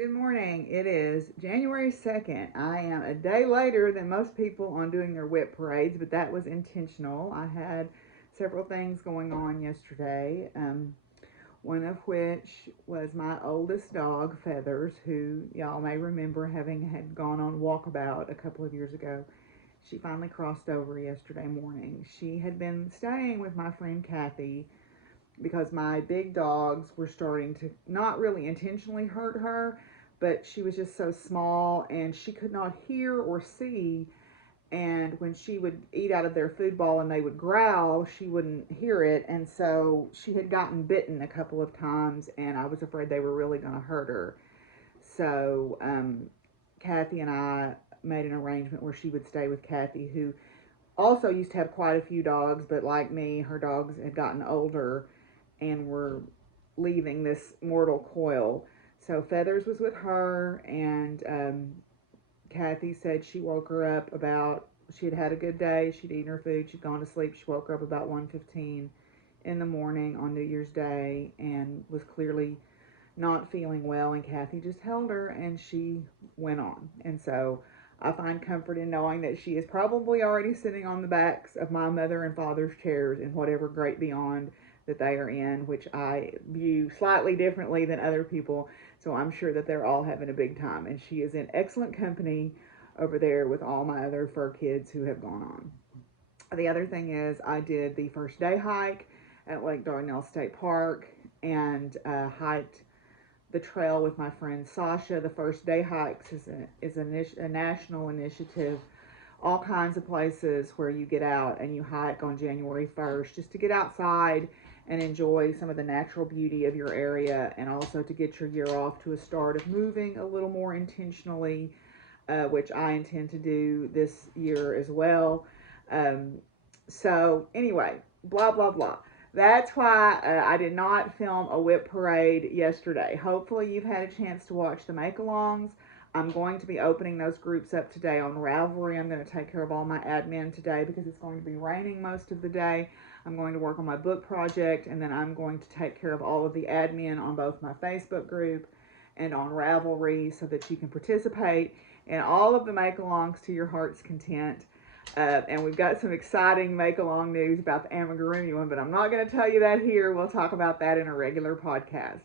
Good morning. It is January 2nd. I am a day later than most people on doing their WIP parades, but that was intentional. I had several things going on yesterday, one of which was my oldest dog, Feathers, who y'all may remember having had gone on walkabout a couple of years ago. She finally crossed over yesterday morning. She had been staying with my friend Kathy because my big dogs were starting to not really intentionally hurt her, but she was just so small and she could not hear or see. And when she would eat out of their food ball and they would growl, she wouldn't hear it. And so she had gotten bitten a couple of times, and I was afraid they were really going to hurt her. So Kathy and I made an arrangement where she would stay with Kathy, who also used to have quite a few dogs, but like me, her dogs had gotten older and were leaving this mortal coil. So Feathers was with her, and Kathy said she woke her up about, she had had a good day, she'd eaten her food, she'd gone to sleep. She woke her up about 1:15 in the morning on New Year's Day and was clearly not feeling well, and Kathy just held her and she went on. And so I find comfort in knowing that she is probably already sitting on the backs of my mother and father's chairs in whatever great beyond that they are in, which I view slightly differently than other people. So I'm sure that they're all having a big time. And she is in excellent company over there with all my other fur kids who have gone on. The other thing is, I did the first day hike at Lake Dardanelle State Park and hiked the trail with my friend Sasha. The first day hikes is a national initiative. All kinds of places where you get out and you hike on January 1st just to get outside and enjoy some of the natural beauty of your area, and also to get your year off to a start of moving a little more intentionally, which I intend to do this year as well. Um, so anyway, blah, blah, blah. That's why I did not film a WIP parade yesterday. Hopefully you've had a chance to watch the make-alongs. I'm going to be opening those groups up today on Ravelry. I'm going to take care of all my admin today because it's going to be raining most of the day. I'm going to work on my book project, and then I'm going to take care of all of the admin on both my Facebook group and on Ravelry so that you can participate in all of the make-alongs to your heart's content. And we've got some exciting make-along news about the amigurumi one, but I'm not going to tell you that here. We'll talk about that in a regular podcast.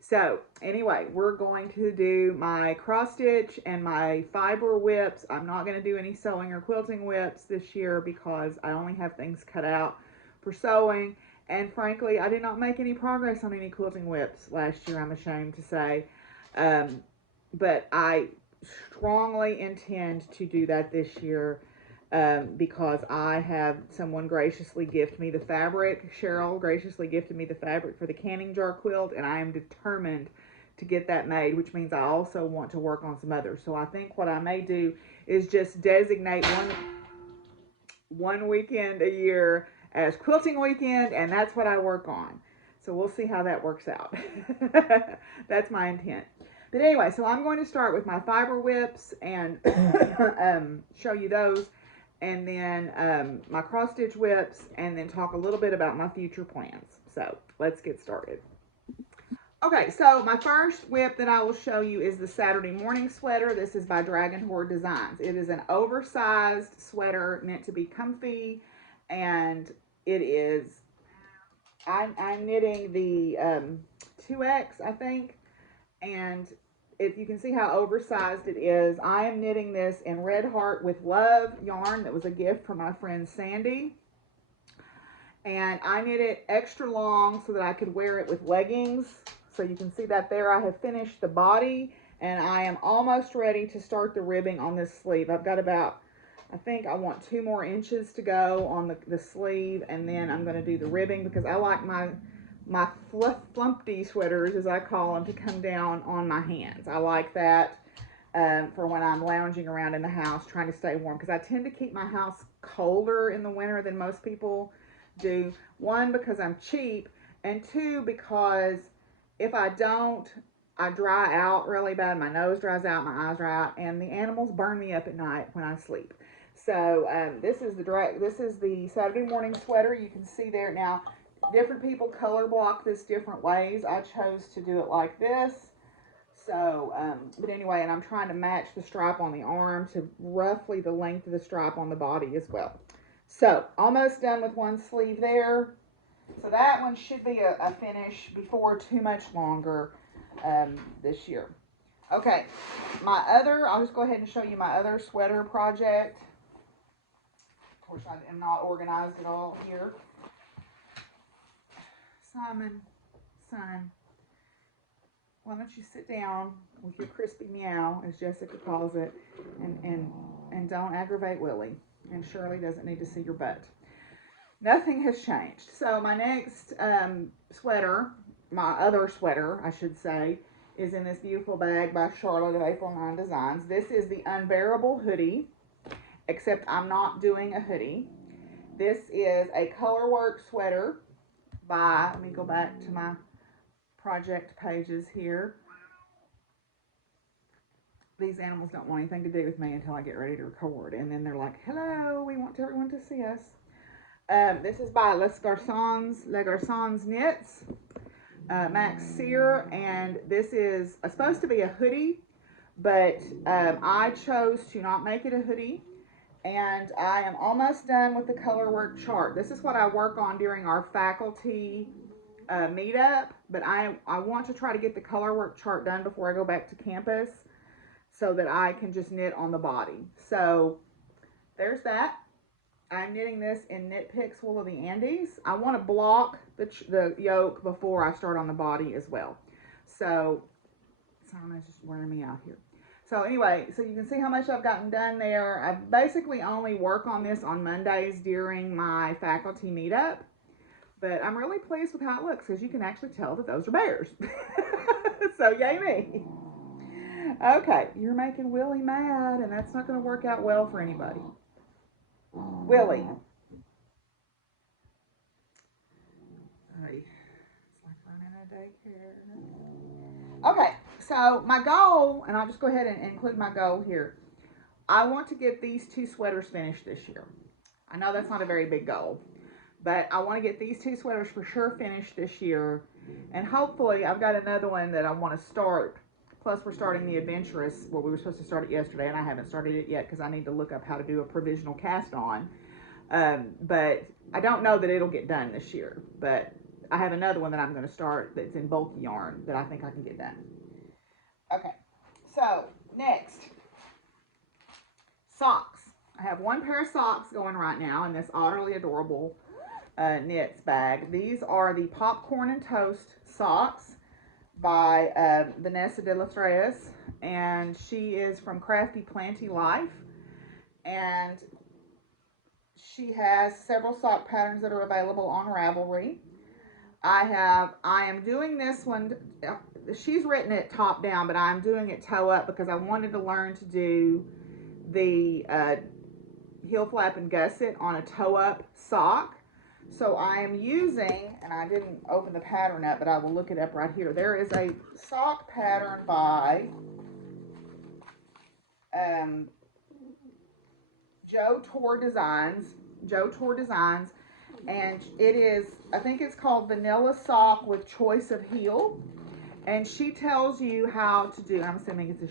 So anyway, we're going to do my cross stitch and my fiber WIPs. I'm not going to do any sewing or quilting WIPs this year because I only have things cut out for sewing. And frankly, I did not make any progress on any quilting WIPs last year, I'm ashamed to say. But I strongly intend to do that this year. Because I have someone graciously gift me the fabric. Cheryl graciously gifted me the fabric for the canning jar quilt, and I am determined to get that made, which means I also want to work on some others. So I think what I may do is just designate one weekend a year as quilting weekend, and that's what I work on. So we'll see how that works out. That's my intent. But anyway, so I'm going to start with my fiber WIPs and show you those, and then my cross stitch WIPs, and then talk a little bit about my future plans. So let's get started. Okay, so my first WIP that I will show you is the Saturday morning sweater. This is by Dragon Horde Designs. It is an oversized sweater meant to be comfy, and it is, I'm knitting the 2X, I think, and if you can see how oversized it is, I am knitting this in Red Heart with Love yarn that was a gift from my friend Sandy. And I knit it extra long so that I could wear it with leggings. So you can see that there. I have finished the body, and I am almost ready to start the ribbing on this sleeve. I've got about, I think I want 2 more inches to go on the sleeve, and then I'm going to do the ribbing because I like my flumpty sweaters, as I call them, to come down on my hands. I like that for when I'm lounging around in the house trying to stay warm, because I tend to keep my house colder in the winter than most people do. 1, because I'm cheap, and 2, because if I don't, I dry out really bad. My nose dries out, my eyes dry out, and the animals burn me up at night when I sleep. So this is the Saturday morning sweater. You can see there now. Different people color block this different ways. I chose to do it like this. So, but anyway, and I'm trying to match the stripe on the arm to roughly the length of the stripe on the body as well. So, almost done with one sleeve there. So that one should be a finish before too much longer this year. Okay, I'll just go ahead and show you my other sweater project. Of course, I am not organized at all here. Simon, son, why don't you sit down with your crispy meow, as Jessica calls it, and don't aggravate Willie. And Shirley doesn't need to see your butt. Nothing has changed. So my next sweater, my other sweater, I should say, is in this beautiful bag by Charlotte of April 9 Designs. This is the Unbearable Hoodie, except I'm not doing a hoodie. This is a colorwork sweater by, let me go back to my project pages here. These animals don't want anything to do with me until I get ready to record. And then they're like, hello, we want everyone to see us. This is by Les Garçons Knits, Max Sear, and this is supposed to be a hoodie, but I chose to not make it a hoodie, and I am almost done with the color work chart. This is what I work on during our faculty meetup, but I want to try to get the color work chart done before I go back to campus so that I can just knit on the body. So there's that. I'm knitting this in Knit Picks Wool of the Andes. I want to block the yoke before I start on the body as well. So, Simon's just wearing me out here. So anyway, so you can see how much I've gotten done there. I basically only work on this on Mondays during my faculty meetup. But I'm really pleased with how it looks because you can actually tell that those are bears. So yay me. Okay, you're making Willie mad and that's not going to work out well for anybody. Willie. It's like running a daycare. Okay, so my goal, and I'll just go ahead and include my goal here. I want to get these 2 sweaters finished this year. I know that's not a very big goal, but I want to get these 2 sweaters for sure finished this year. And hopefully, I've got another one that I want to start. Plus, we're starting the Adventurous. Well, we were supposed to start it yesterday, and I haven't started it yet because I need to look up how to do a provisional cast on. But I don't know that it'll get done this year. But I have another one that I'm going to start that's in bulky yarn that I think I can get done. Okay, so next, socks. I have 1 pair of socks going right now in this utterly adorable knits bag. These are the Popcorn and Toast socks by Vanessa de las Reyes, and she is from Crafty Planty Life, and she has several sock patterns that are available on Ravelry. I am doing this one, she's written it top down, but I'm doing it toe up because I wanted to learn to do the heel flap and gusset on a toe up sock. So I am using, and I didn't open the pattern up, but I will look it up right here. There is a sock pattern by Joe Tor Designs, and it is, I think it's called Vanilla Sock with Choice of Heel, and she tells you how to do, I'm assuming it's a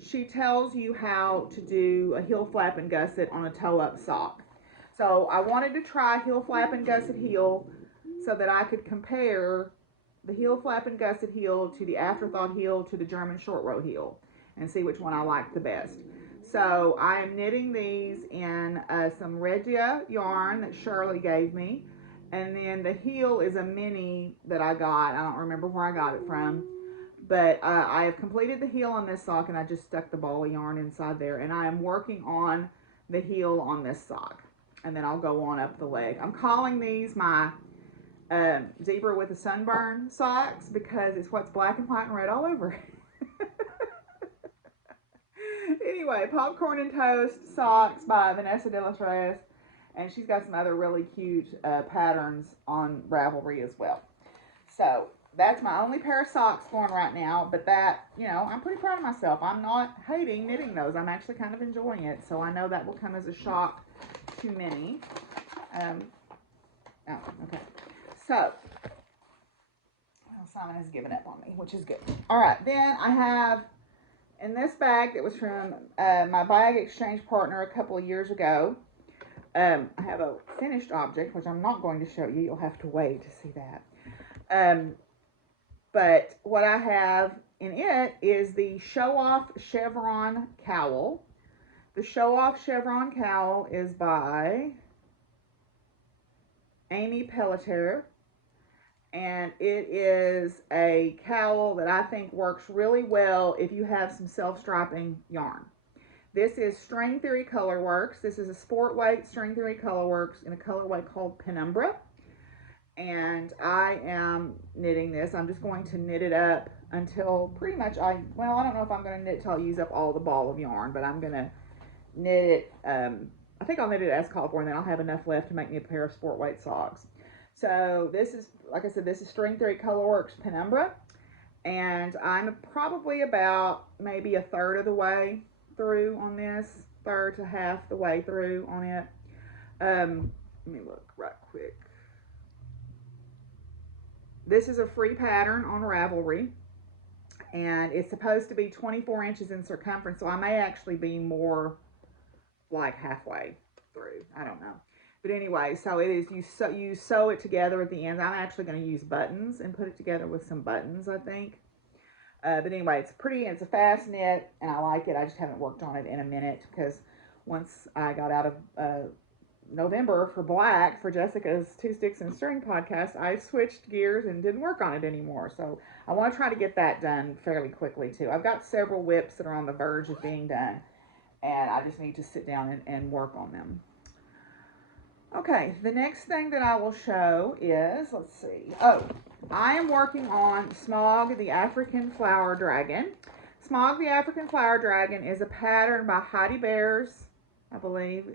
she tells you how to do a heel flap and gusset on a toe-up sock. So I wanted to try heel flap and gusset heel so that I could compare the heel flap and gusset heel to the afterthought heel to the German short row heel and see which one I liked the best. So I am knitting these in some Regia yarn that Shirley gave me, and then the heel is a mini that I got. I don't remember where I got it from, but I have completed the heel on this sock and I just stuck the ball of yarn inside there, and I am working on the heel on this sock. And then I'll go on up the leg. I'm calling these my zebra with a sunburn socks because it's what's black and white and red all over. Anyway, Popcorn and Toast socks by Vanessa de las Reyes. And she's got some other really cute patterns on Ravelry as well. So that's my only pair of socks going right now. But that, you know, I'm pretty proud of myself. I'm not hating knitting those. I'm actually kind of enjoying it. So I know that will come as a shock to many. Oh, okay. So, what else Simon has given up on me, which is good. All right, then I have in this bag that was from my bag exchange partner a couple of years ago. I have a finished object, which I'm not going to show you. You'll have to wait to see that. But what I have in it is the Show Off Chevron Cowl. The Show Off Chevron Cowl is by Amy Pelletier, and it is a cowl that I think works really well if you have some self-striping yarn. This is String Theory Colorworks. This is a sport weight String Theory Colorworks in a colorway called Penumbra. And I am knitting this. I'm just going to knit it up until pretty much I don't know if I'm going to knit till I use up all the ball of yarn, but I'm going to knit it. I think I'll knit it as called for, and then I'll have enough left to make me a pair of sport weight socks. So this is, like I said, this is String Theory Colorworks Penumbra, and I'm probably about maybe a third of the way through on this, third to half the way through on it. Let me look right quick. This is a free pattern on Ravelry, and it's supposed to be 24 inches in circumference, so I may actually be more like halfway through. I don't know. But anyway, so it is, you sew it together at the end. I'm actually going to use buttons and put it together with some buttons, I think. But anyway, it's a fast knit, and I like it. I just haven't worked on it in a minute, because once I got out of November for Black, for Jessica's Two Sticks and String podcast, I switched gears and didn't work on it anymore. So I want to try to get that done fairly quickly too. I've got several WIPs that are on the verge of being done, and I just need to sit down and work on them. Okay, the next thing that I will show is, let's see. Oh, I am working on Smog the African Flower Dragon. Smog the African Flower Dragon is a pattern by Heidi Bears, I believe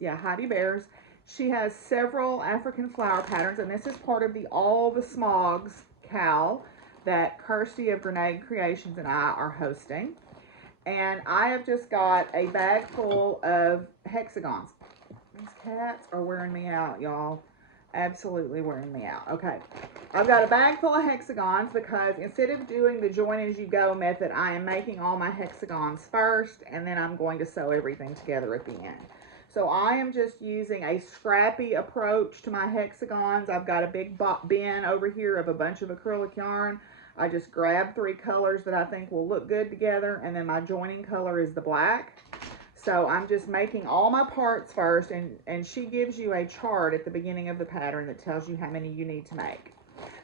Heidi Bears. She has several African flower patterns, and this is part of the All the Smogs cowl that Kirsty of Grenade Creations and I are hosting. And I have just got a bag full of hexagons. These cats are wearing me out, y'all. Absolutely wearing me out. Okay. I've got a bag full of hexagons because instead of doing the join as you go method, I am making all my hexagons first, and then I'm going to sew everything together at the end. So I am just using a scrappy approach to my hexagons. I've got a big bin over here of a bunch of acrylic yarn. I just grab 3 colors that I think will look good together, and then my joining color is the black. So I'm just making all my parts first, and she gives you a chart at the beginning of the pattern that tells you how many you need to make.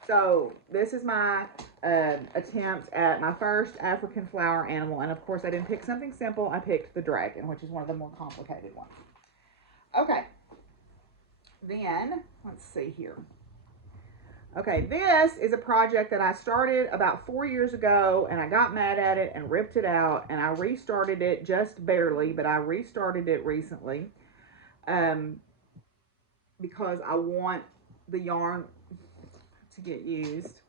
So this is my attempt at my first African flower animal, and of course I didn't pick something simple. I picked the dragon, which is one of the more complicated ones. Okay, then let's see here. Okay, this is a project that I started about 4 years ago, and I got mad at it and ripped it out, and I restarted it just barely, but I restarted it recently because I want the yarn to get used.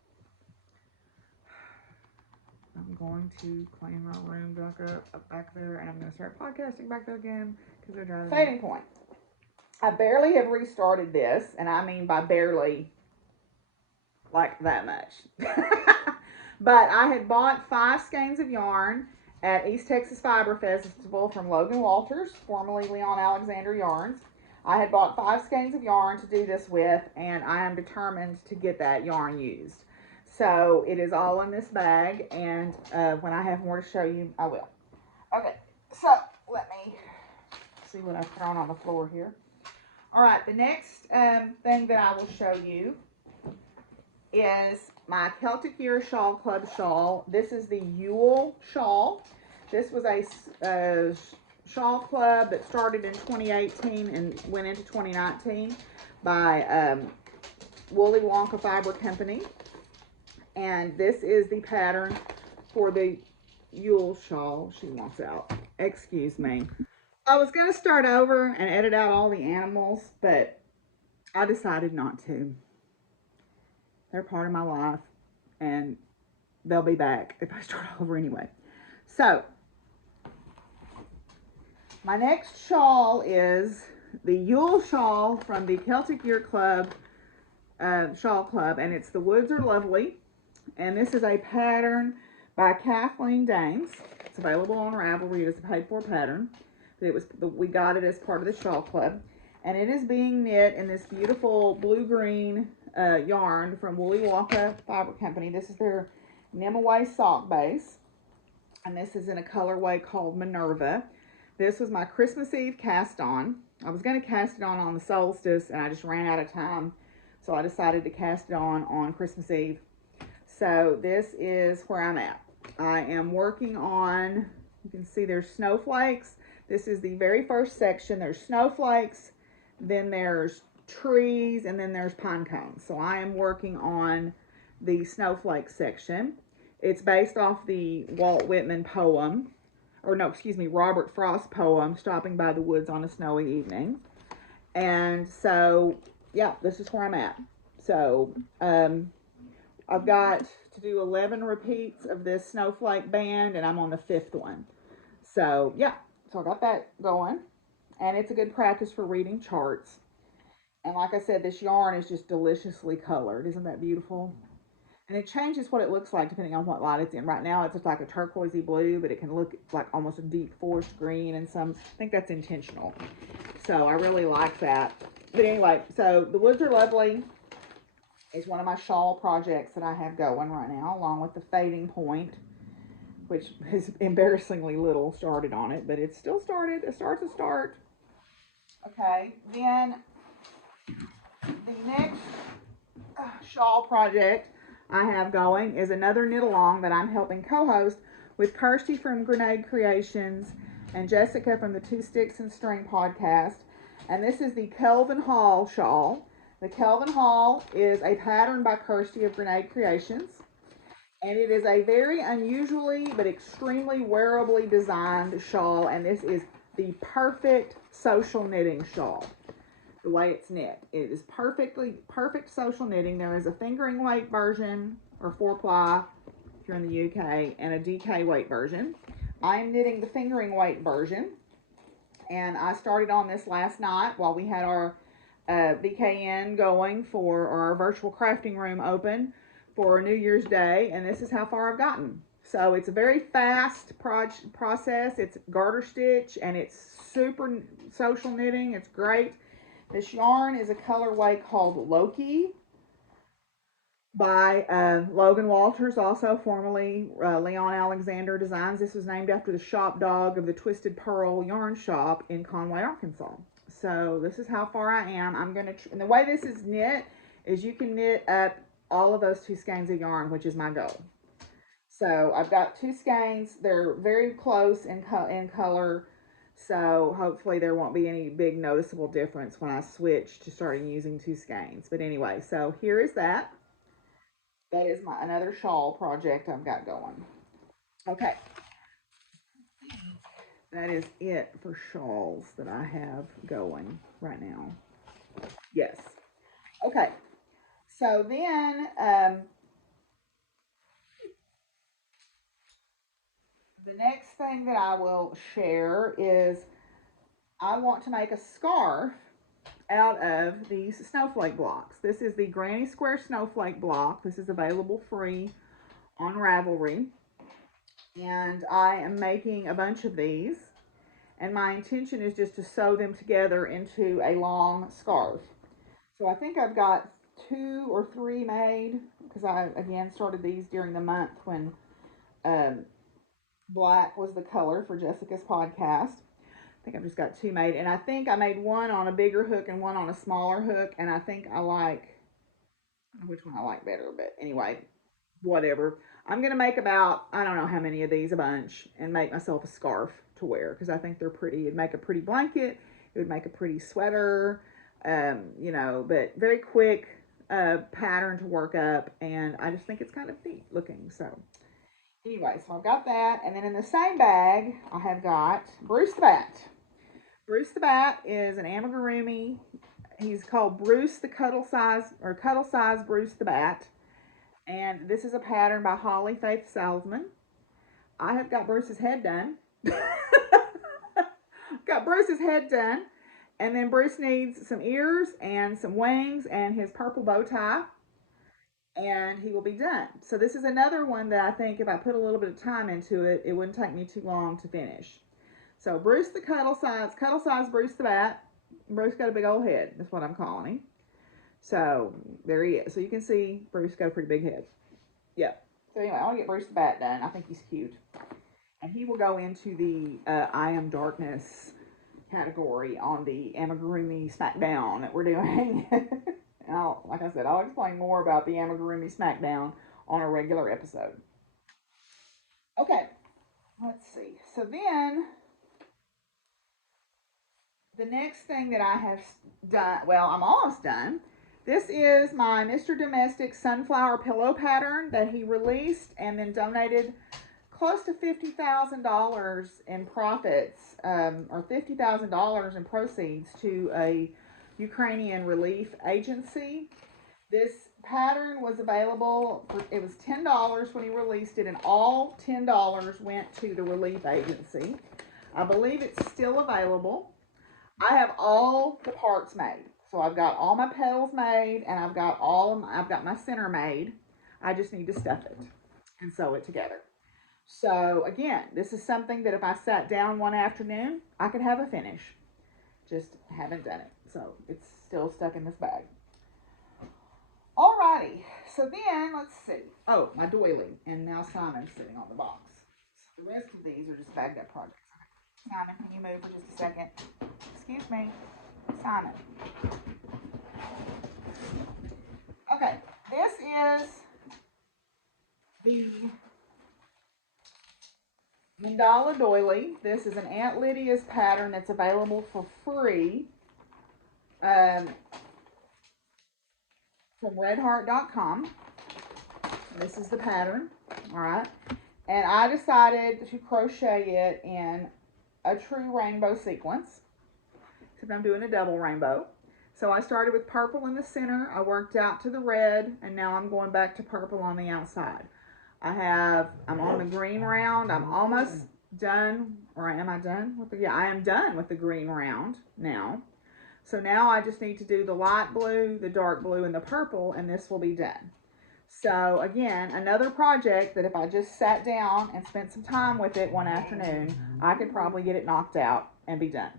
I'm going to clean my room back there, and I'm going to start podcasting back there again because they're driving. Fading point. I barely have restarted this, and I mean by barely, like that much. But I had bought 5 skeins of yarn at East Texas Fiber Festival from Logan Walters, formerly Leon Alexander Yarns. I had bought 5 skeins of yarn to do this with, and I am determined to get that yarn used. So it is all in this bag, and when I have more to show you, I will. Okay, so let me see what I've thrown on the floor here. All right, the next thing that I will show you is my Celtic Year Shawl Club shawl. This is the Yule shawl. This was a shawl club that started in 2018 and went into 2019 by Woolly Wonka Fiber Company. And this is the pattern for the Yule shawl. She wants out. Excuse me. I was going to start over and edit out all the animals, but I decided not to. They're part of my life, and they'll be back if I start over anyway. So, my next shawl is the Yule shawl from the Celtic Year Club Shawl Club, and it's the Woods Are Lovely. And this is a pattern by Kathleen Danes. It's available on Ravelry. It's a paid for pattern. We got it as part of the Shawl Club. And it is being knit in this beautiful blue-green yarn from Woolly Wonka Fabric Company. This is their Nimaway sock base. And this is in a colorway called Minerva. This was my Christmas Eve cast on. I was going to cast it on the solstice, and I just ran out of time. So I decided to cast it on Christmas Eve. So this is where I'm at. I am working on, you can see there's snowflakes. This is the very first section. There's snowflakes, then there's trees, and then there's pine cones. So I am working on the snowflake section. It's based off the Walt Whitman poem, or no, excuse me, Robert Frost poem, Stopping by the Woods on a Snowy Evening. And so, yeah, this is where I'm at. So, I've got to do 11 repeats of this snowflake band, and I'm on the 5th one. So, yeah, so I got that going. And it's a good practice for reading charts. And like I said, this yarn is just deliciously colored. Isn't that beautiful? And it changes what it looks like depending on what light it's in. Right now, it's just like a turquoisey blue, but it can look like almost a deep forest green, and I think that's intentional. So I really like that. But anyway, so the Woods Are Lovely is one of my shawl projects that I have going right now, along with the Fading Point, which is embarrassingly little started on it, but it's still started. It starts a start. Okay, then the next shawl project I have going is another knit along that I'm helping co-host with Kirsty from Grenade Creations and Jessica from the Two Sticks and String podcast. And this is the Kelvin Hall shawl. The Kelvin Hall is a pattern by Kirsty of Grenade Creations. And it is a very unusually but extremely wearably designed shawl. And this is the perfect social knitting shawl. The way it's knit. It is perfect social knitting. There is a fingering weight version, or 4-ply if you're in the UK, and a DK weight version. I am knitting the fingering weight version, and I started on this last night while we had our VKN going or our virtual crafting room open for New Year's Day, and this is how far I've gotten. So it's a very fast process. It's garter stitch, and it's super social knitting. It's great. This yarn is a colorway called Loki by Logan Walters, also formerly Leon Alexander Designs. This was named after the shop dog of the Twisted Pearl yarn shop in Conway, Arkansas. So this is how far I am. And the way this is knit is you can knit up all of those 2 skeins of yarn, which is my goal. So I've got 2 skeins. They're very close in color. So hopefully there won't be any big noticeable difference when I switch to starting using 2 skeins. But anyway, so here is that. That is another shawl project I've got going. Okay. That is it for shawls that I have going right now. Yes. Okay. So then, the next thing that I will share is I want to make a scarf out of these snowflake blocks. This is the Granny Square snowflake block. This is available free on Ravelry. And I am making a bunch of these. And my intention is just to sew them together into a long scarf. So I think I've got 2 or 3 made, because I, again, started these during the month when black was the color for Jessica's podcast. I think I've just got 2 made, and I think I made one on a bigger hook and one on a smaller hook, and I think I like, I don't know which one I like better, but anyway, whatever. I'm going to make about, I don't know how many of these, a bunch, and make myself a scarf to wear, because I think they're pretty. It'd make a pretty blanket, it would make a pretty sweater, but very quick pattern to work up, and I just think it's kind of neat looking, so anyway, so I've got that, and then in the same bag, I have got Bruce the Bat. Bruce the Bat is an amigurumi. He's called Bruce the Cuddle Size Bruce the Bat. And this is a pattern by Holly Faith Salzman. I have got Bruce's head done. Got Bruce's head done. And then Bruce needs some ears and some wings and his purple bow tie. and he will be done. So this is another one that I think if I put a little bit of time into it, it wouldn't take me too long to finish. So Bruce the cuddle size Bruce the bat. Bruce got a big old head. That's what I'm calling him. So there he is. So you can see Bruce got a pretty big head. Yep. So anyway, I'll get Bruce the bat done. I think he's cute. And he will go into the I Am Darkness category on the Amigurumi Smackdown that we're doing. And like I said, I'll explain more about the Amigurumi Smackdown on a regular episode. Okay, let's see. So then, the next thing that I have done, well, I'm almost done. This is my Mr. Domestic sunflower pillow pattern that he released and then donated close to $50,000 in profits, or $50,000 in proceeds to a Ukrainian relief agency. This pattern was available, it was $10 when he released it, and all $10 went to the relief agency. I believe it's still available. I have all the parts made. So I've got all my petals made, and I've got my center made. I just need to stuff it and sew it together. So again, this is something that if I sat down one afternoon, I could have a finish. Just haven't done it. So it's still stuck in this bag. Alrighty, so then let's see. Oh, my doily, and now Simon's sitting on the box. So the rest of these are just bagged up projects. Simon, can you move for just a second? Excuse me, Simon. Okay, this is the Mandala doily. This is an Aunt Lydia's pattern that's available for free from redheart.com. This is the pattern, all right? And I decided to crochet it in a true rainbow sequence, except I'm doing a double rainbow. So I started with purple in the center, I worked out to the red, and now I'm going back to purple on the outside. I'm on the green round. I'm almost done, or am I done? I am done with the green round now. So now I just need to do the light blue, the dark blue, and the purple, and this will be done. So again, another project that if I just sat down and spent some time with it one afternoon, I could probably get it knocked out and be done.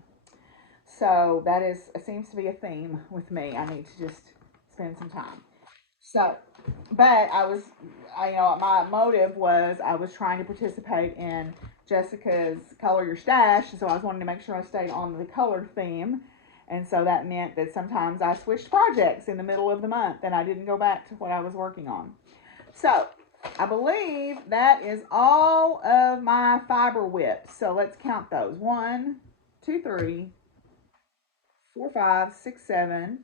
So that seems to be a theme with me. I need to just spend some time. So, but my motive was I was trying to participate in Jessica's Color Your Stash, so I was wanting to make sure I stayed on the colored theme. And so that meant that sometimes I switched projects in the middle of the month and I didn't go back to what I was working on. So I believe that is all of my fiber WIPs. So let's count those. 1, 2, 3, 4, 5, 6, 7,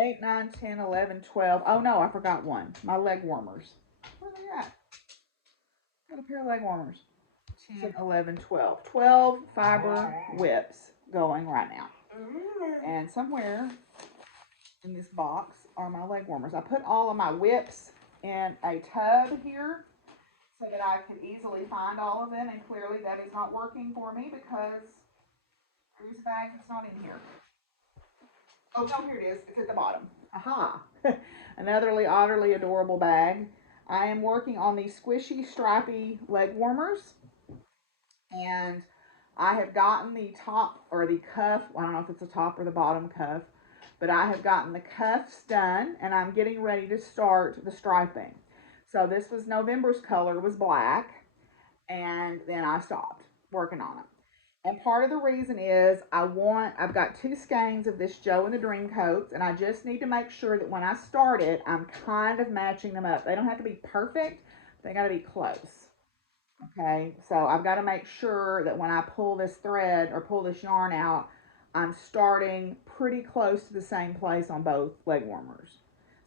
8, 9, 10, 11, 12. Oh no, I forgot one. My leg warmers. Where are they at? Got a pair of leg warmers. 10, 11, 12. 12 fiber WIPs going right now. And somewhere in this box are my leg warmers. I put all of my WIPs in a tub here so that I could easily find all of them, and clearly that is not working for me because there's a bag that's not in here. Oh, no, here it is. It's at the bottom. Aha. Another utterly adorable bag. I am working on these squishy, stripy leg warmers. And I have gotten the top or the cuff. I don't know if it's the top or the bottom cuff. But I have gotten the cuffs done. And I'm getting ready to start the striping. So this was November's color was black. And then I stopped working on it. And part of the reason is I've got 2 skeins of this Joe and the Dreamcoats, and I just need to make sure that when I start it, I'm kind of matching them up. They don't have to be perfect, they got to be close. Okay, so I've got to make sure that when I pull this thread or pull this yarn out, I'm starting pretty close to the same place on both leg warmers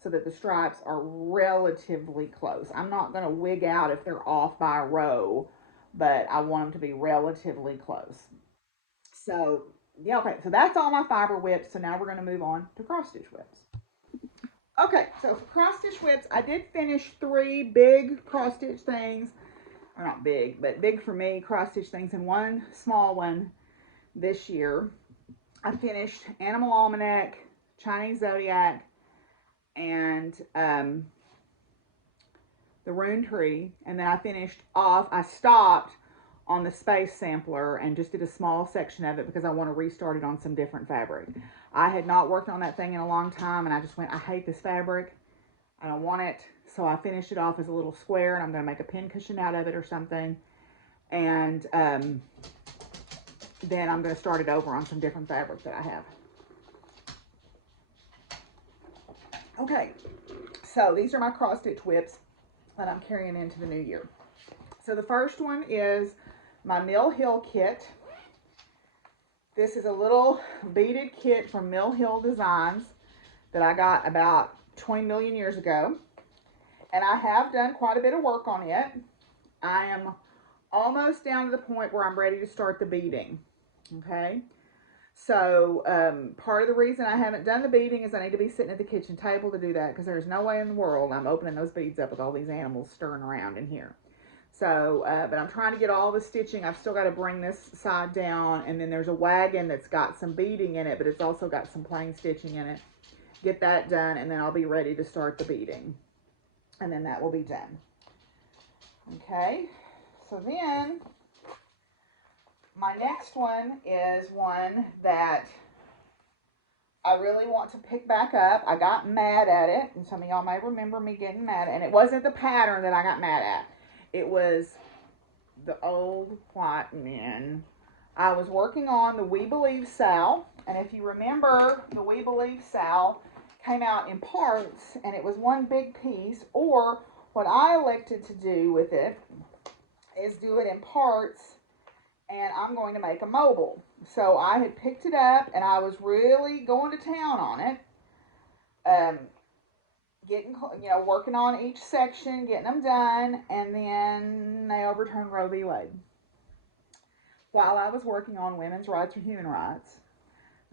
so that the stripes are relatively close. I'm not going to wig out if they're off by a row, but I want them to be relatively close. So, yeah, okay, so that's all my fiber WIPs. So now we're going to move on to cross stitch WIPs. Okay, so for cross stitch WIPs, I did finish 3 big cross stitch things, or not big, but big for me cross stitch things, and 1 small one this year. I finished Animal Almanac, Chinese Zodiac, and the rune tree, and then I stopped on the space sampler and just did a small section of it because I want to restart it on some different fabric. I had not worked on that thing in a long time, and I just went, I hate this fabric. I don't want it. So I finished it off as a little square, and I'm going to make a pin cushion out of it or something. And then I'm going to start it over on some different fabric that I have. Okay, so these are my cross stitch WIPs that I'm carrying into the new year. So the first one is my Mill Hill kit. This is a little beaded kit from Mill Hill Designs that I got about 20 million years ago. And I have done quite a bit of work on it. I am almost down to the point where I'm ready to start the beading. Okay. So part of the reason I haven't done the beading is I need to be sitting at the kitchen table to do that, because there's no way in the world I'm opening those beads up with all these animals stirring around in here. So, but I'm trying to get all the stitching. I've still got to bring this side down, and then there's a wagon that's got some beading in it, but it's also got some plain stitching in it. Get that done, and then I'll be ready to start the beading. And then that will be done. Okay, so then my next one is one that I really want to pick back up. I got mad at it, and some of y'all may remember me getting mad at it. And it wasn't the pattern that I got mad at. It was the old white men. I was working on the We Believe Sal, and if you remember, the We Believe Sal came out in parts, and it was one big piece, or what I elected to do with it is do it in parts, and I'm going to make a mobile. So I had picked it up, and I was really going to town on it, working on each section, getting them done, and then they overturned Roe v. Wade while I was working on women's rights or human rights.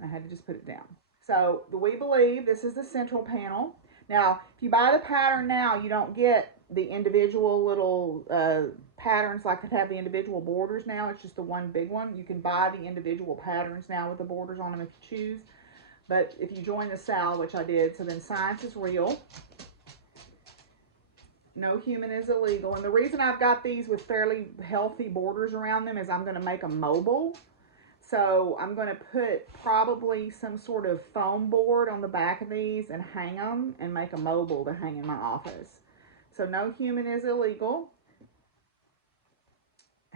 I had to just put it down. So the We Believe, this is the central panel. Now, if you buy the pattern now, you don't get the individual little patterns like that have the individual borders now. It's just the one big one. You can buy the individual patterns now with the borders on them if you choose. But if you join the SAL, which I did, so then Science is Real. No Human is Illegal. And the reason I've got these with fairly healthy borders around them is I'm going to make a mobile. So I'm going to put probably some sort of foam board on the back of these and hang them and make a mobile to hang in my office. So No Human is Illegal.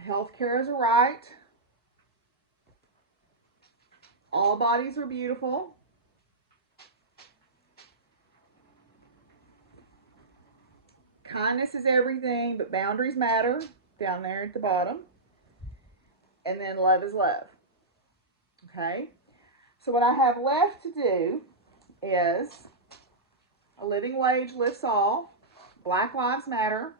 Healthcare is a Right. All Bodies Are Beautiful. Kindness is Everything, but Boundaries Matter, down there at the bottom. And then Love is Love. Okay? So what I have left to do is A Living Wage Lifts All, Black Lives Matter,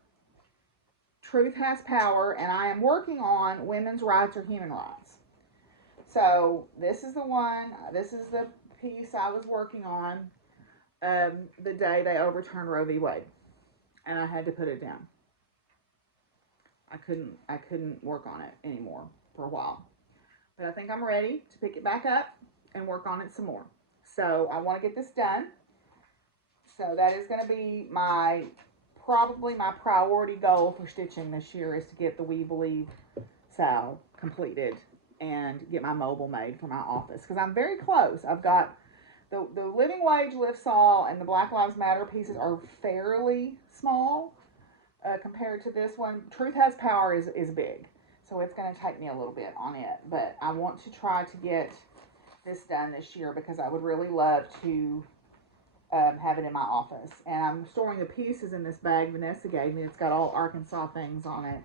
Truth Has Power, and I am working on women's rights or human rights. So this is the one, this is the piece I was working on the day they overturned Roe v. Wade. And I had to put it down. I couldn't work on it anymore for a while. But I think I'm ready to pick it back up and work on it some more. So I want to get this done. So that is going to be probably my priority goal for stitching this year, is to get the We Believe Sal completed and get my mobile made for my office. Because I'm very close. I've got the Living Wage Lifts All and the Black Lives Matter pieces are fairly small compared to this one. Truth Has Power is big. So it's going to take me a little bit on it. But I want to try to get this done this year because I would really love to have it in my office. And I'm storing the pieces in this bag Vanessa gave me. It's got all Arkansas things on it.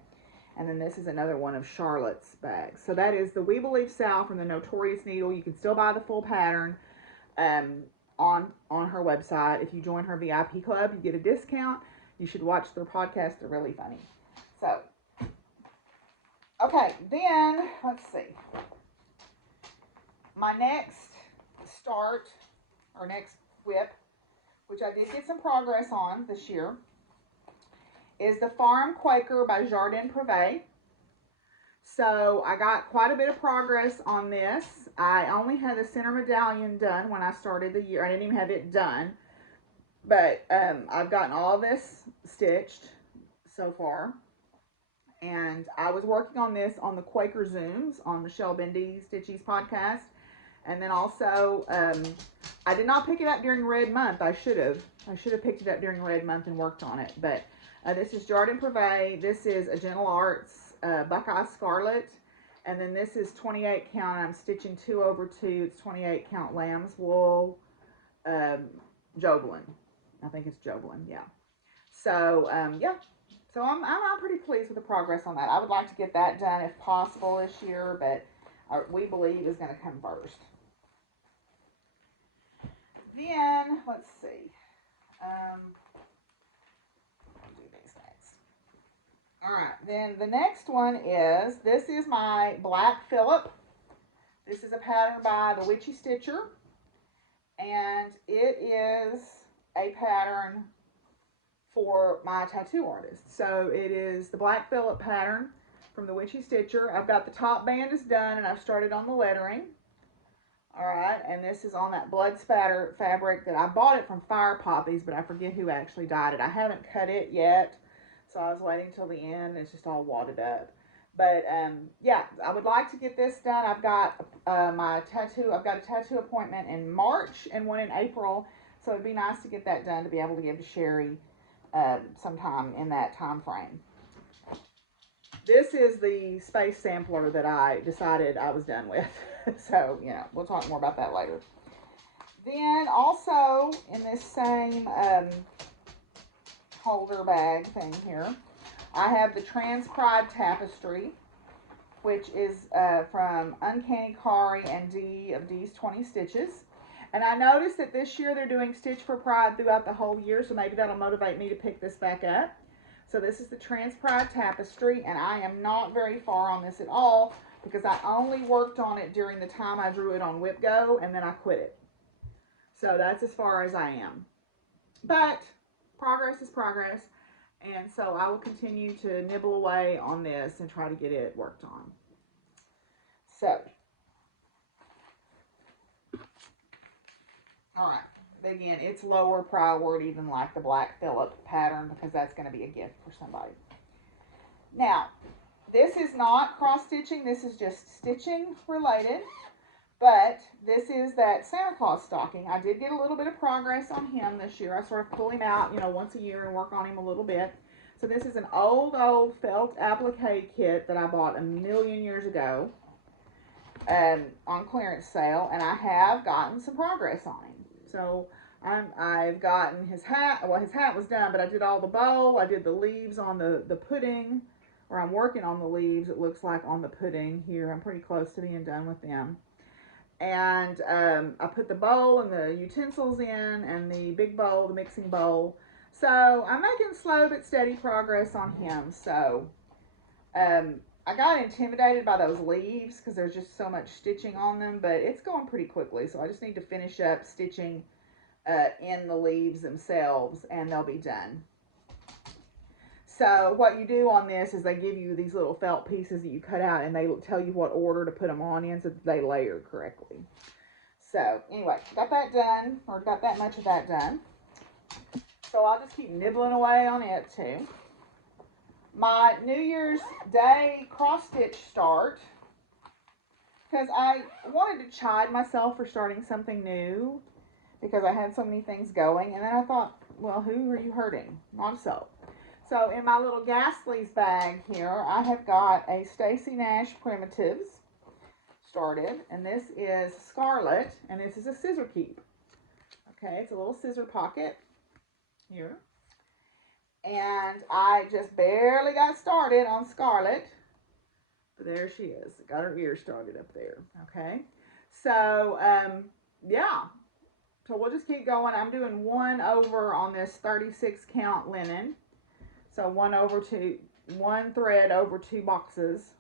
And then this is another one of Charlotte's bags. So that is the We Believe Sal from the Notorious Needle. You can still buy the full pattern on her website. If you join her VIP club, you get a discount. You should watch their podcast. They're really funny. So, okay, then, let's see. My next next WIP, which I did get some progress on this year, is the Farm Quaker by Jardin Privé. So I got quite a bit of progress on this. I only had the center medallion done when I started the year. I didn't even have it done. But I've gotten all this stitched so far. And I was working on this on the Quaker Zooms on Michelle Bendy Stitchy's podcast. And then also, I did not pick it up during Red Month. I should have. I should have picked it up during Red Month and worked on it. But this is Jardin Privé. This is a Gentle Arts Buckeye Scarlet. And then this is 28 count. I'm stitching 2 over 2. It's 28 count lamb's wool. Jobelin. I think it's Jobelin, yeah. So, yeah. So I'm pretty pleased with the progress on that. I would like to get that done if possible this year, but we believe is going to come first. Then, let's see. I'll do these next. All right. Then the next one is, this is my Black Phillip. This is a pattern by the Witchy Stitcher. And it is a pattern for my tattoo artist. So it is the Black Phillip pattern from the Witchy Stitcher. I've got the top band is done and I've started on the lettering. Alright, and this is on that blood spatter fabric that I bought it from Fire Poppies, but I forget who actually dyed it. I haven't cut it yet, so I was waiting till the end. It's just all wadded up. But yeah, I would like to get this done. I've got I've got a tattoo appointment in March and one in April, so it'd be nice to get that done to be able to give to Sherry sometime in that time frame. This is the space sampler that I decided I was done with. So, you know, we'll talk more about that later. Then also in this same holder bag thing here, I have the Trans Pride Tapestry, which is from Uncanny Kari and Dee of Dee's 20 Stitches. And I noticed that this year they're doing Stitch for Pride throughout the whole year, so maybe that'll motivate me to pick this back up. So this is the Trans Pride Tapestry, and I am not very far on this at all because I only worked on it during the time I drew it on WIP Go, and then I quit it. So that's as far as I am. But progress is progress, and so I will continue to nibble away on this and try to get it worked on. So, all right. Again, it's lower priority than like the Black Phillip pattern because that's going to be a gift for somebody. Now, this is not cross-stitching. This is just stitching related. But this is that Santa Claus stocking. I did get a little bit of progress on him this year. I sort of pull him out, you know, once a year and work on him a little bit. So this is an old felt applique kit that I bought a million years ago on clearance sale. And I have gotten some progress on him. So I've gotten his hat. Well, his hat was done, but I did all the bow. I did the leaves on the pudding, or I'm working on the leaves, it looks like, on the pudding here. I'm pretty close to being done with them. And I put the bowl and the utensils in, and the big bowl, the mixing bowl. So I'm making slow but steady progress on him. So I got intimidated by those leaves because there's just so much stitching on them, but it's going pretty quickly. So I just need to finish up stitching in the leaves themselves, and they'll be done. So what you do on this is they give you these little felt pieces that you cut out, and they tell you what order to put them on in so that they layer correctly. So anyway, got that done, or got that much of that done. So I'll just keep nibbling away on it too. My New Year's Day cross-stitch start, because I wanted to chide myself for starting something new because I had so many things going, and then I thought, well, who are you hurting? Not so. So in my little Ghastly's bag here, I have got a Stacy Nash Primitives started, and this is Scarlet, and this is a scissor keep. Okay, it's a little scissor pocket here. And I just barely got started on Scarlet. But there she is. Got her ear started up there. Okay. So, yeah. So we'll just keep going. I'm doing 1 over on this 36 count linen. So 1 thread over 2 boxes.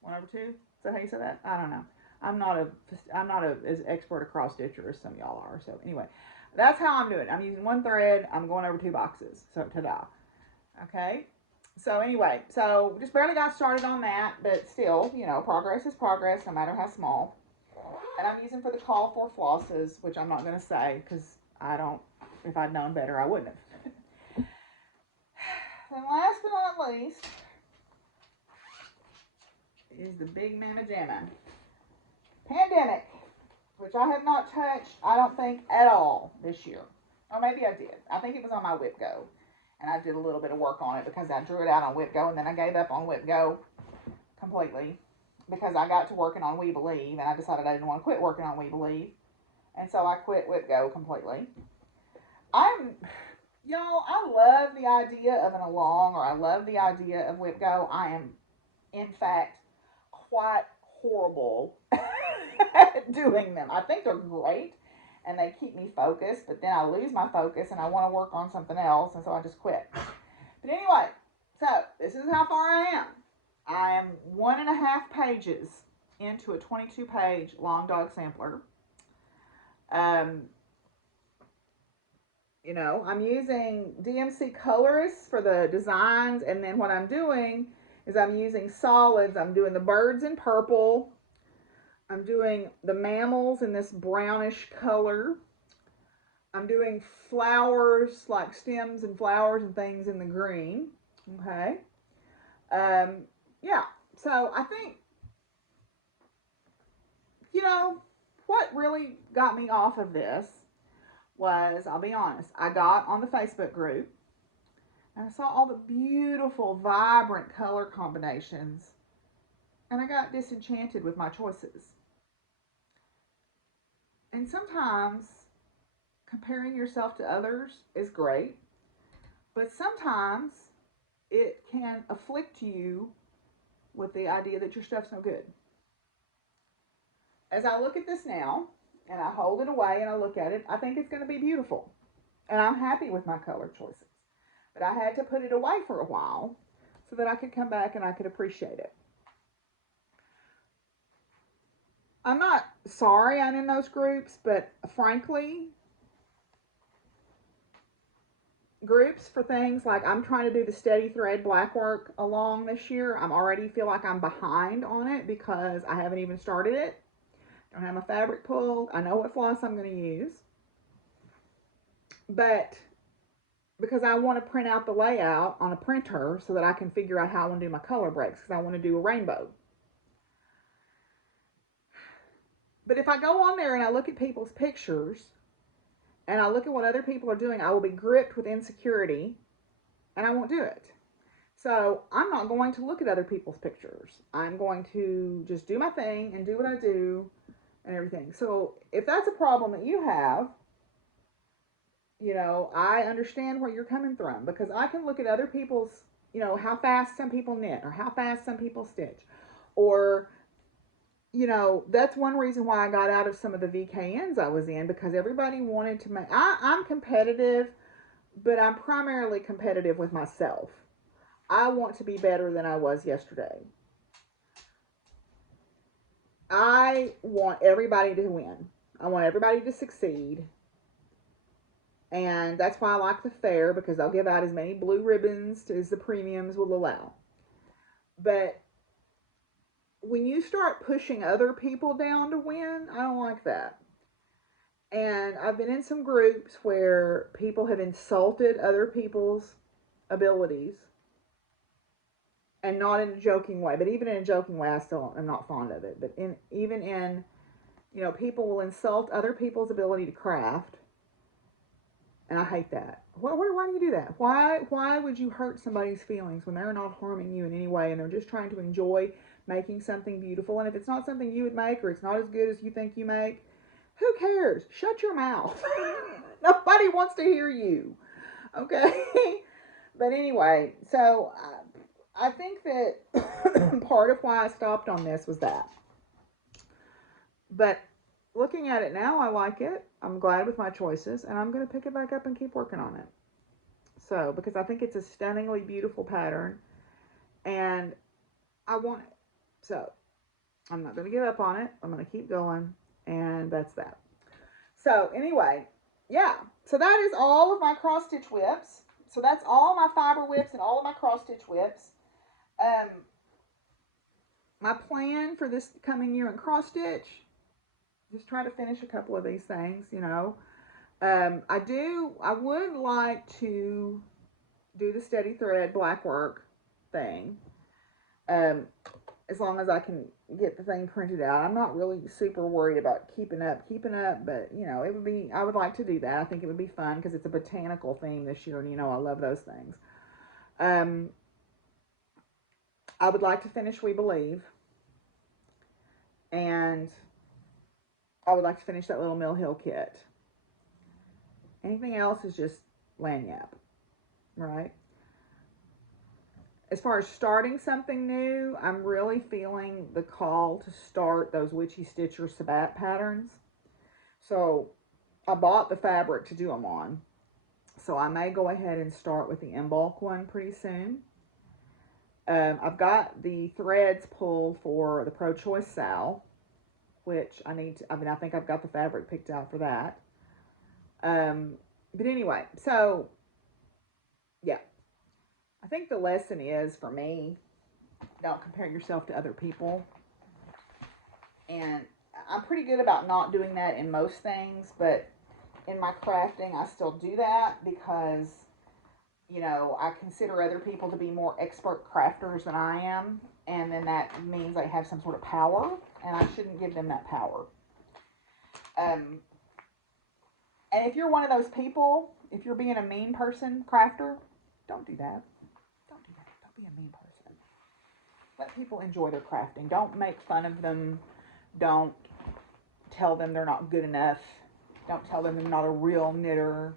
1 over 2? Is that how you say that? I don't know. I'm not as expert a cross stitcher as some of y'all are. So anyway, that's how I'm doing it. I'm using 1 thread. I'm going over 2 boxes. So ta-da. Okay. So anyway, so just barely got started on that, but still, you know, progress is progress, no matter how small. And I'm using for the call for flosses, which I'm not going to say because I don't If I'd known better, I wouldn't have. And last but not least is the big mamma jamma. Pandemic, which I have not touched, I don't think, at all this year. Or maybe I did. I think it was on my WIP Go. And I did a little bit of work on it because I drew it out on WIP Go, and then I gave up on WIP Go completely because I got to working on We Believe, and I decided I didn't want to quit working on We Believe. And so I quit WIP Go completely. Y'all, I love the idea of an along, or I love the idea of WIP Go. I am, in fact, quite horrible at doing them. I think they're great, and they keep me focused, but then I lose my focus, and I want to work on something else, and so I just quit. But anyway, so this is how far I am. I am 1.5 pages into a 22-page long dog sampler. You know, I'm using DMC colorists for the designs, and then what I'm doing is I'm using solids. I'm doing the birds in purple. I'm doing the mammals in this brownish color. I'm doing flowers, like stems and flowers and things, in the green. Okay. Yeah. So I think, you know, what really got me off of this was, I'll be honest, I got on the Facebook group and I saw all the beautiful, vibrant color combinations, and I got disenchanted with my choices. And sometimes comparing yourself to others is great, but sometimes it can afflict you with the idea that your stuff's no good. As I look at this now, and I hold it away and I look at it, I think it's going to be beautiful. And I'm happy with my color choices. But I had to put it away for a while so that I could come back and I could appreciate it. I'm not sorry I'm in those groups, but frankly, groups for things like, I'm trying to do the steady thread black work along this year. I'm already feel like I'm behind on it because I haven't even started it. Don't have my fabric pulled. I know what floss I'm going to use. But because I want to print out the layout on a printer so that I can figure out how I want to do my color breaks, because I want to do a rainbow. But if I go on there and I look at people's pictures and I look at what other people are doing, I will be gripped with insecurity and I won't do it. So I'm not going to look at other people's pictures. I'm going to just do my thing and do what I do and everything. So if that's a problem that you have, you know, I understand where you're coming from, because I can look at other people's, you know, how fast some people knit or how fast some people stitch, or, you know, that's one reason why I got out of some of the VKNs I was in, because everybody wanted to make, I'm competitive, but I'm primarily competitive with myself. I want to be better than I was yesterday. I want everybody to win. I want everybody to succeed. And that's why I like the fair, because they'll give out as many blue ribbons as the premiums will allow. But when you start pushing other people down to win, I don't like that. And I've been in some groups where people have insulted other people's abilities, and not in a joking way, but even in a joking way, I still am not fond of it. But even in, you know, people will insult other people's ability to craft, and I hate that. Why do you do that? Why would you hurt somebody's feelings when they're not harming you in any way, and they're just trying to enjoy making something beautiful? And if it's not something you would make, or it's not as good as you think you make, who cares? Shut your mouth. Nobody wants to hear you. Okay? But anyway, so I think that part of why I stopped on this was that. But looking at it now, I like it. I'm glad with my choices, and I'm going to pick it back up and keep working on it. So, because I think it's a stunningly beautiful pattern, and I want it. So, I'm not going to give up on it. I'm going to keep going, and that's that. So, anyway, yeah. So, that is all of my cross-stitch WIPs. So, that's all my fiber WIPs and all of my cross-stitch WIPs. My plan for this coming year in cross-stitch, just try to finish a couple of these things, you know. I would like to do the steady thread black work thing. Um, as long as I can get the thing printed out. I'm not really super worried about keeping up, but it would be, I would like to do that. I think it would be fun because it's a botanical theme this year, and I love those things. Um, I would like to finish We Believe, and I would like to finish that little Mill Hill kit. Anything else is just lanyap, right? As far as starting something new, I'm really feeling the call to start those Witchy Stitcher Sabat patterns. So I bought the fabric to do them on. So I may go ahead and start with the in bulk one pretty soon. I've got the threads pulled for the Pro Choice Sal, which I think I've got the fabric picked out for that. But anyway, so yeah, I think the lesson is for me, don't compare yourself to other people. And I'm pretty good about not doing that in most things, but in my crafting, I still do that because, I consider other people to be more expert crafters than I am. And then that means they have some sort of power, and I shouldn't give them that power. And if you're one of those people, if you're being a mean person, crafter, don't do that. Don't do that. Don't be a mean person. Let people enjoy their crafting. Don't make fun of them. Don't tell them they're not good enough. Don't tell them they're not a real knitter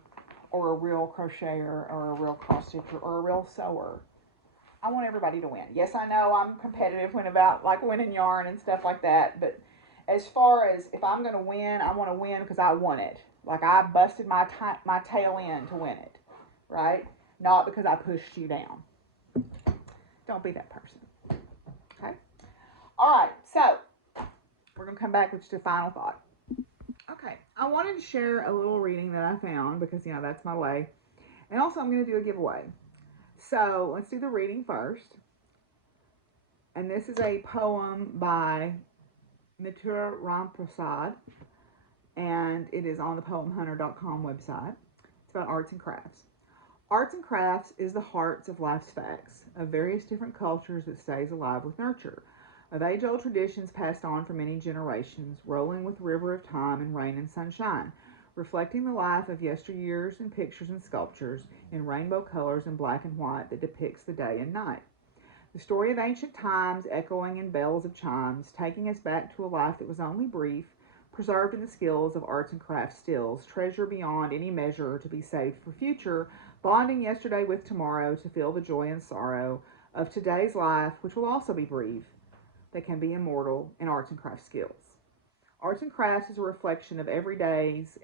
or a real crocheter or a real cross stitcher or a real sewer. I want everybody to win. Yes, I know I'm competitive when about like winning yarn and stuff like that, but as far as if I'm going to win, I want to win because I want it. Like I busted my tail in to win it, right? Not because I pushed you down. Don't be that person. Okay? All right, so we're going to come back with just a final thought. Okay, I wanted to share a little reading that I found because, that's my way. And also, I'm going to do a giveaway. So, let's do the reading first. And this is a poem by Mithura Ramprasad. And it is on the poemhunter.com website. It's about arts and crafts. Arts and crafts is the hearts of life's facts, of various different cultures that stays alive with nurture, of age-old traditions passed on for many generations, rolling with river of time and rain and sunshine, reflecting the life of yesteryears in pictures and sculptures in rainbow colors and black and white that depicts the day and night. The story of ancient times echoing in bells of chimes, taking us back to a life that was only brief, preserved in the skills of arts and crafts stills, treasure beyond any measure to be saved for future, bonding yesterday with tomorrow to feel the joy and sorrow of today's life, which will also be brief, that can be immortal in arts and crafts skills. Arts and crafts is a reflection of everyone's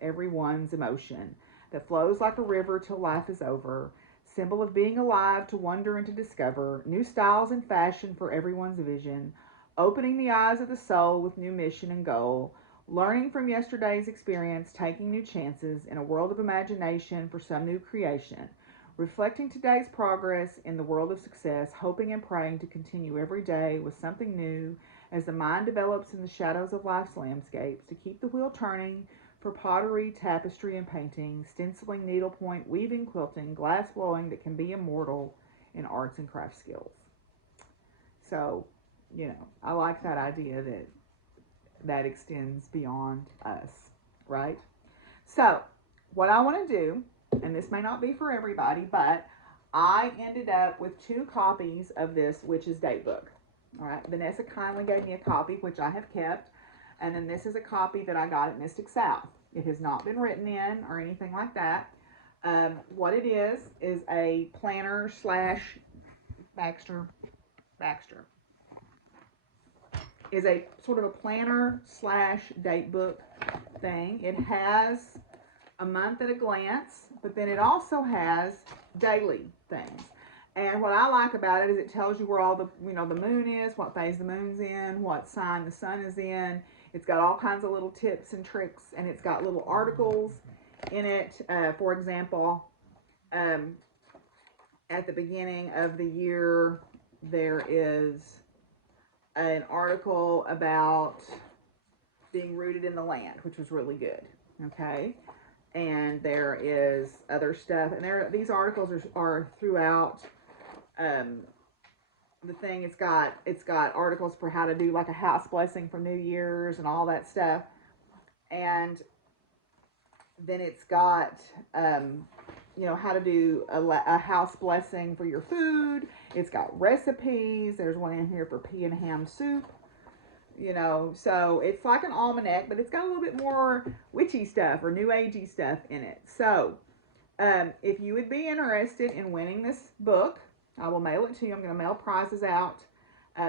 emotion that flows like a river till life is over, symbol of being alive to wonder and to discover, new styles and fashion for everyone's vision, opening the eyes of the soul with new mission and goal, learning from yesterday's experience, taking new chances in a world of imagination for some new creation, reflecting today's progress in the world of success, hoping and praying to continue every day with something new as the mind develops in the shadows of life's landscapes, to keep the wheel turning for pottery, tapestry, and painting, stenciling, needlepoint, weaving, quilting, glass blowing that can be immortal in arts and craft skills. So, I like that idea that extends beyond us, right? So, what I want to do, and this may not be for everybody, but I ended up with 2 copies of this Witch's Datebook. All right, Vanessa kindly gave me a copy, which I have kept, and then this is a copy that I got at Mystic South. It has not been written in or anything like that. What it is a planner / Baxter is a sort of a planner / date book thing. It has a month at a glance, but then it also has daily things. And what I like about it is it tells you where all the, the moon is, what phase the moon's in, what sign the sun is in. It's got all kinds of little tips and tricks, and it's got little articles in it. For example, at the beginning of the year, there is an article about being rooted in the land, which was really good. Okay. and there is other stuff. And these articles are throughout the thing. It's got articles for how to do like a house blessing for New Year's and all that stuff. And then it's got how to do a house blessing for your food. It's got recipes. There's one in here for pea and ham soup. So it's like an almanac, but it's got a little bit more witchy stuff or new agey stuff in it. So if you would be interested in winning this book, I will mail it to you. I'm going to mail prizes out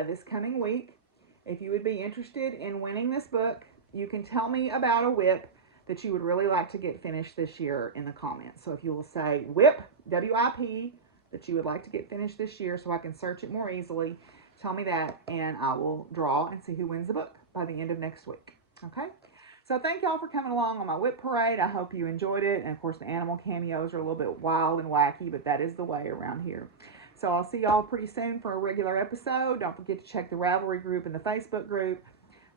this coming week. If you would be interested in winning this book, you can tell me about a WIP that you would really like to get finished this year in the comments. So if you will say WIP, W-I-P, that you would like to get finished this year so I can search it more easily, tell me that, and I will draw and see who wins the book by the end of next week. Okay? So thank y'all for coming along on my WIP parade. I hope you enjoyed it. And of course, the animal cameos are a little bit wild and wacky, but that is the way around here. So I'll see y'all pretty soon for a regular episode. Don't forget to check the Ravelry group and the Facebook group.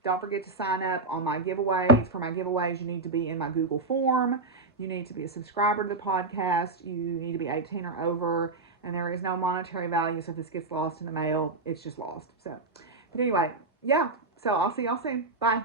Don't forget to sign up on my giveaways. For my giveaways, you need to be in my Google form. You need to be a subscriber to the podcast. You need to be 18 or over. And there is no monetary value, so if this gets lost in the mail, it's just lost. So, but anyway, yeah. So I'll see y'all soon. Bye.